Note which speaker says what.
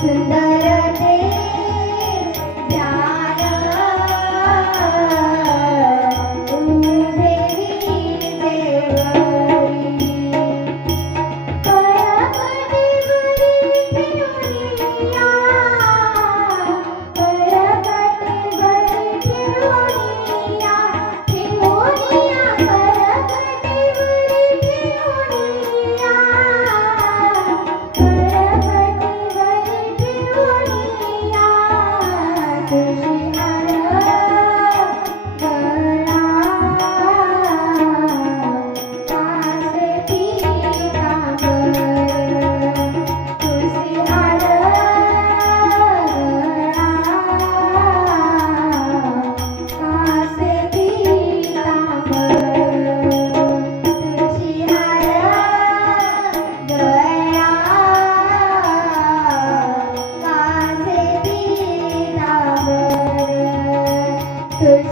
Speaker 1: സുന്ദരത്തെ thirty.